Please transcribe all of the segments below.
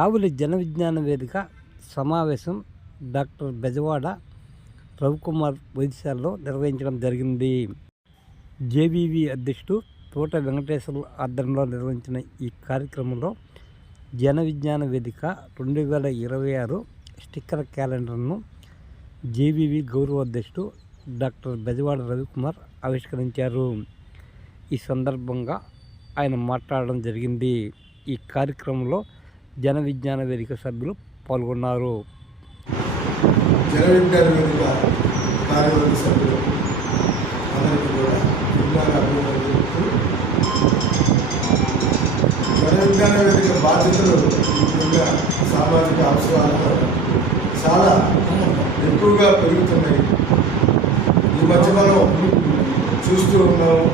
కావులి జన విజ్ఞాన వేదిక సమావేశం డాక్టర్ బెజవాడ రవికుమార్ వైద్యశాలలో నిర్వహించడం జరిగింది. జేబీవి అధ్యక్షుడు తోట వెంకటేశ్వరుల ఆధ్వర్యంలో నిర్వహించిన ఈ కార్యక్రమంలో జన విజ్ఞాన వేదిక రెండు వేల ఇరవై ఆరు స్టిక్కర్ క్యాలెండర్ను జేబీవి గౌరవ అధ్యక్షుడు డాక్టర్ బెజవాడ రవికుమార్ ఆవిష్కరించారు. ఈ సందర్భంగా ఆయన మాట్లాడడం జరిగింది. ఈ కార్యక్రమంలో జన విజ్ఞాన వేదిక సభ్యులు పాల్గొన్నారు. జన విజ్ఞాన వేదిక కార్యవర్గ సభ్యులు అందరికీ కూడా విజ్ఞాన అభివృద్ధి జన విజ్ఞాన వేదిక బాధ్యతలు ముఖ్యంగా సామాజిక అవసరాలతో చాలా ఎక్కువగా పెరుగుతున్నాయి. ఈ మధ్య మనం చూస్తూ ఉన్నాము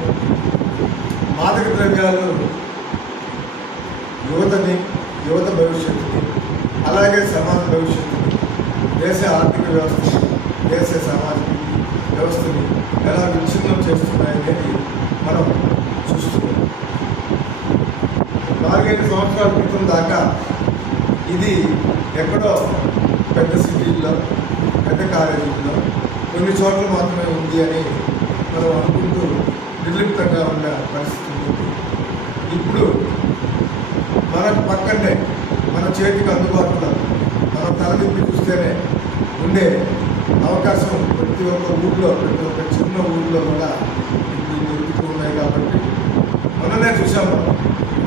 మాదక ద్రవ్యాలు యువతని యువత భవిష్యత్తుని అలాగే సమాజ భవిష్యత్తు దేశ ఆర్థిక వ్యవస్థ దేశ సామాజిక వ్యవస్థని ఎలా విచ్ఛిన్నం చేస్తున్నాయనేది మనం చూస్తున్నాం. నాలుగైదు సంవత్సరాల క్రితం దాకా ఇది ఎక్కడో పెద్ద సిటీల్లో పెద్ద కాలేజీల్లో కొన్ని చోట్ల మాత్రమే ఉంది అని మనం అనుకుంటూ నిర్లిప్తంగా ఉన్న పరిస్థితి ఇప్పుడు మనకు పక్కనే మన చేతికి అందుబాటులో మన తలదిప్పి చూస్తేనే ఉండే అవకాశం ప్రతి ఒక్క ఊళ్ళో ప్రతి ఒక్క చిన్న ఊళ్ళో కూడా ఇప్పుడు దొరుకుతూ ఉన్నాయి కాబట్టి మొన్ననే చూసాము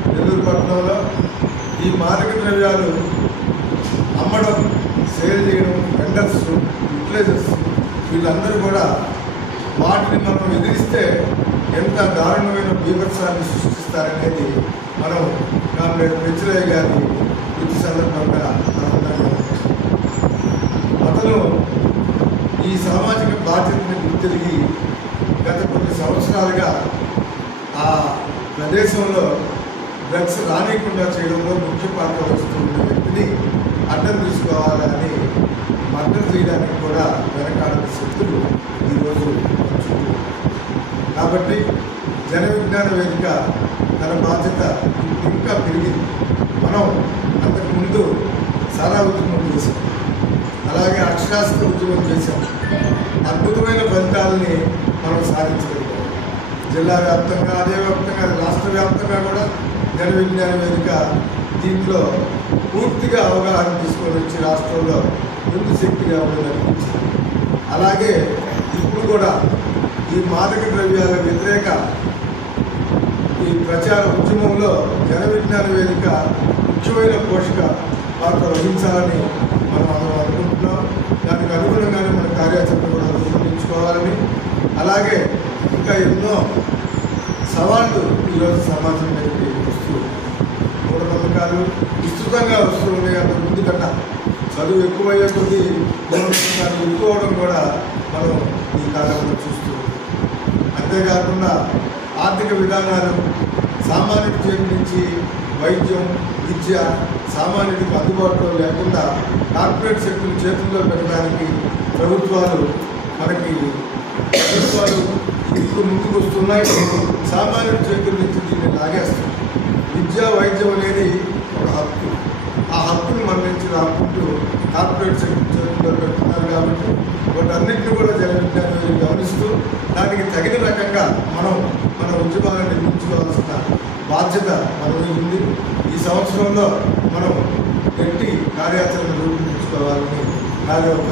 నెల్లూరు పట్టణంలో ఈ మాదక ద్రవ్యాలు అమ్మడం సేల్ చేయడం వెండర్స్ యూటిలైజర్స్ వీళ్ళందరూ కూడా వాటిని మనం ఎదిరిస్తే ఎంత దారుణమైన బీభత్సాన్ని సృష్టిస్తారనేది మనం కామ్రేడ్ పెంచలయ్య గారి వృత్తి సందర్భంగా అతను ఈ సామాజిక బాధ్యతని గుర్తిరిగి గత కొన్ని సంవత్సరాలుగా ఆ ప్రదేశంలో డ్రగ్స్ రానియకుండా చేయడంలో ముఖ్య పాత్ర వహిస్తున్న వ్యక్తిని అడ్డం తీసుకోవాలని మద్దతు చేయడానికి కూడా వెనకాడిన శక్తులు ఈరోజు కాబట్టి జన విజ్ఞాన వేదిక తన బాధ్యత ఇంకా పెరిగింది మనం అంతకుముందు సారా ఉద్యమం చేశాం. అలాగే అక్షరాస్త్ర ఉద్యమం చేశాం. అద్భుతమైన ఫలితాలని మనం సాధించగలిగాం. జిల్లా వ్యాప్తంగా అదే వ్యాప్తంగా రాష్ట్ర వ్యాప్తంగా కూడా జన విజ్ఞాన వేదిక దీంట్లో పూర్తిగా అవగాహన తీసుకొని వచ్చి రాష్ట్రంలో ముందు శక్తిగా ఉండదని అలాగే ఇప్పుడు కూడా ఈ మాదక ద్రవ్యాల వ్యతిరేక ఉద్యమంలో జన విజ్ఞాన వేదిక ముఖ్యమైన పోషక పాత్ర వహించాలని మనం అందరం అనుకుంటున్నాం. దానికి అనుగుణంగానే మన కార్యాచరణ కూడా రూపొందించుకోవాలని. అలాగే ఇంకా ఎన్నో సవాళ్ళు ఈరోజు సమాజం మీదకి వస్తూ మూఢనమ్మకాలు విస్తృతంగా వస్తూ ఉన్నాయి. అంత ముందు కన్నా చదువు ఎక్కువయ్యే కొద్దీ మూఢనమ్మకాలు ఎక్కువడం కూడా మనం ఈ కాలంలో చూస్తూ అంతేకాకుండా ఆర్థిక విధానాలు సామాన్యుడి చేతి నుంచి వైద్యం విద్య సామాన్యుడికి అందుబాటులో లేకుండా కార్పొరేట్ శక్తులు చేతుల్లో పెట్టడానికి ప్రభుత్వాలు మనకి ప్రభుత్వాలు ఇప్పుడు ముందుకు వస్తున్నాయి. సామాన్యుడి చేతుల నుంచి దీన్ని లాగేస్తున్నాయి. విద్య వైద్యం అనేది ఒక హక్కు. ఆ హక్కుని మన నుంచి రాకుంటూ కార్పొరేట్ శక్తులు చేతుల్లో పెడుతున్నారు కాబట్టి వాటన్నింటినీ కూడా జన గమనిస్తూ దానికి తగిన రకంగా మనం మన ఉద్యమాలను నిర్మించుకోవాల్సిన బాధ్యత మనమైంది ఈ సంవత్సరంలో మనం గట్టి కార్యాచరణ రూపొందించుకోవాలని నాదే ఒక